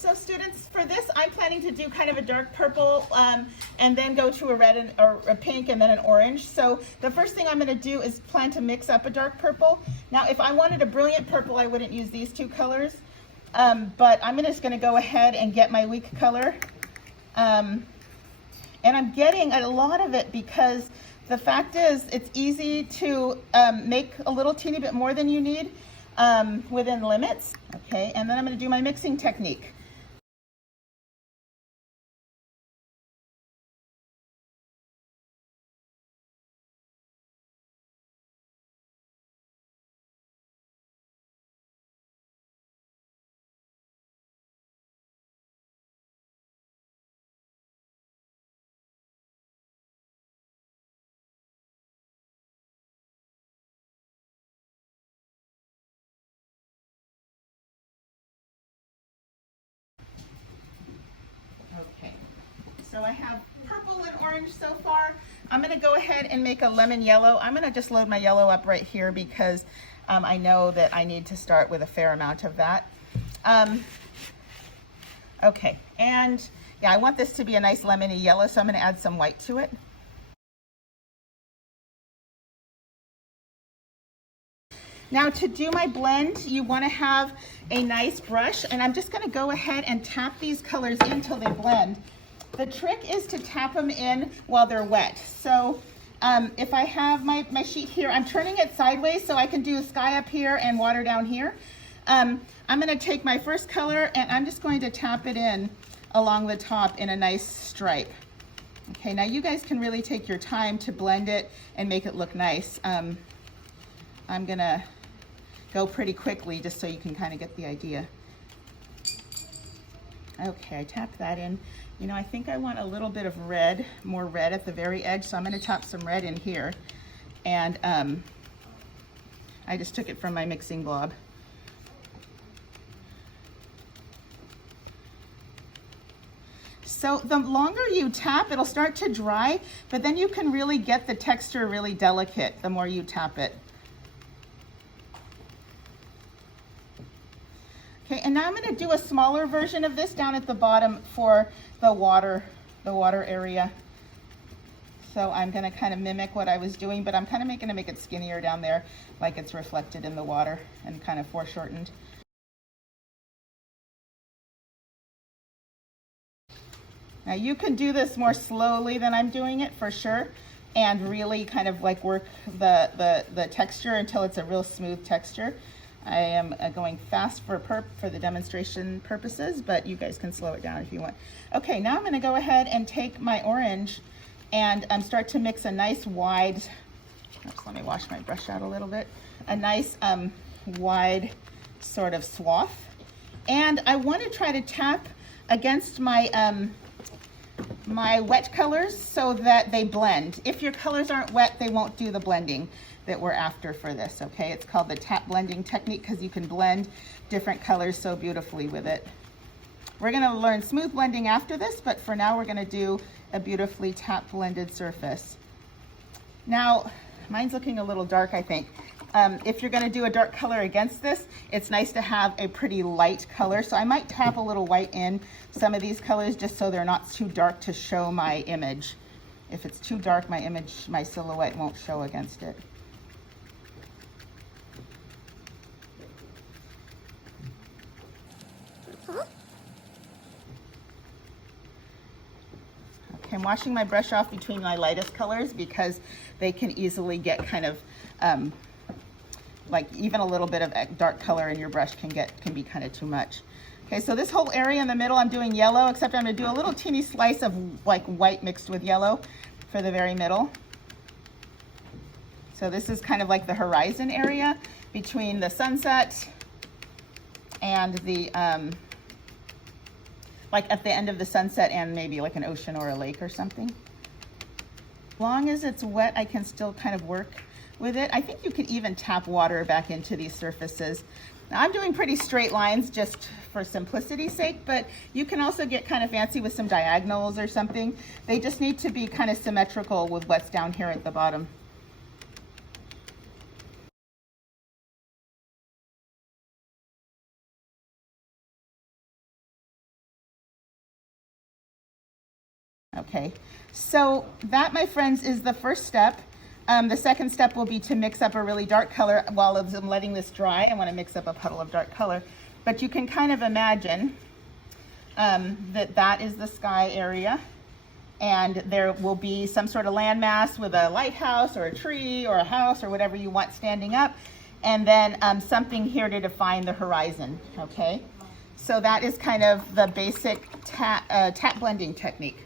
So students, for this, I'm planning to do kind of a dark purple and then go to a red or a pink and then an orange. So the first thing I'm going to do is plan to mix up a dark purple. Now, if I wanted a brilliant purple, I wouldn't use these two colors. But I'm just going to go ahead and get my weak color. And I'm getting a lot of it because the fact is it's easy to make a little teeny bit more than you need within limits. Okay, and then I'm going to do my mixing technique. Okay, so I have purple and orange so far. I'm going to go ahead and make a lemon yellow. I'm going to just load my yellow up right here because I know that I need to start with a fair amount of that. Okay, and yeah, I want this to be a nice lemony yellow, so I'm going to add some white to it. Now to do my blend, you want to have a nice brush, and I'm just going to go ahead and tap these colors in until they blend. The trick is to tap them in while they're wet. So if I have my sheet here, I'm turning it sideways so I can do sky up here and water down here. I'm going to take my first color and I'm just going to tap it in along the top in a nice stripe. Okay, now you guys can really take your time to blend it and make it look nice. I'm going to go pretty quickly just so you can kind of get the idea. Okay, I tapped that in. You know, I think I want a little bit of red, more red at the very edge, so I'm going to tap some red in here. And I just took it from my mixing blob. So the longer you tap, it'll start to dry, but then you can really get the texture really delicate the more you tap it. Okay, and now I'm going to do a smaller version of this down at the bottom for the water area. So I'm going to kind of mimic what I was doing, but I'm kind of going to make it skinnier down there, like it's reflected in the water and kind of foreshortened. Now you can do this more slowly than I'm doing it for sure, and really kind of like work the texture until it's a real smooth texture. I am going fast for the demonstration purposes, but you guys can slow it down if you want. Okay, now I'm going to go ahead and take my orange and start to mix a nice wide, oops, let me wash my brush out a little bit, a nice wide sort of swath. And I want to try to tap against my my wet colors so that they blend. If your colors aren't wet, they won't do the blending that we're after for this, okay? It's called the tap blending technique because you can blend different colors so beautifully with it. We're going to learn smooth blending after this, but for now we're going to do a beautifully tap blended surface. Now, mine's looking a little dark, I think. If you're going to do a dark color against this, it's nice to have a pretty light color. So I might tap a little white in some of these colors just so they're not too dark to show my image. If it's too dark, my image, my silhouette won't show against it. Okay, I'm washing my brush off between my lightest colors because they can easily get kind of like even a little bit of dark color in your brush can be kind of too much. Okay, so this whole area in the middle I'm doing yellow, except I'm going to do a little teeny slice of like white mixed with yellow for the very middle. So this is kind of like the horizon area between the sunset and the like at the end of the sunset and maybe like an ocean or a lake or something. As long as it's wet, I can still kind of work with it. I think you can even tap water back into these surfaces. Now I'm doing pretty straight lines just for simplicity's sake, but you can also get kind of fancy with some diagonals or something. They just need to be kind of symmetrical with what's down here at the bottom. Okay, so that, my friends, is the first step. The second step will be to mix up a really dark color. While I'm letting this dry, I want to mix up a puddle of dark color. But you can kind of imagine that is the sky area. And there will be some sort of landmass with a lighthouse or a tree or a house or whatever you want standing up. And then something here to define the horizon, okay? So that is kind of the basic tap blending technique.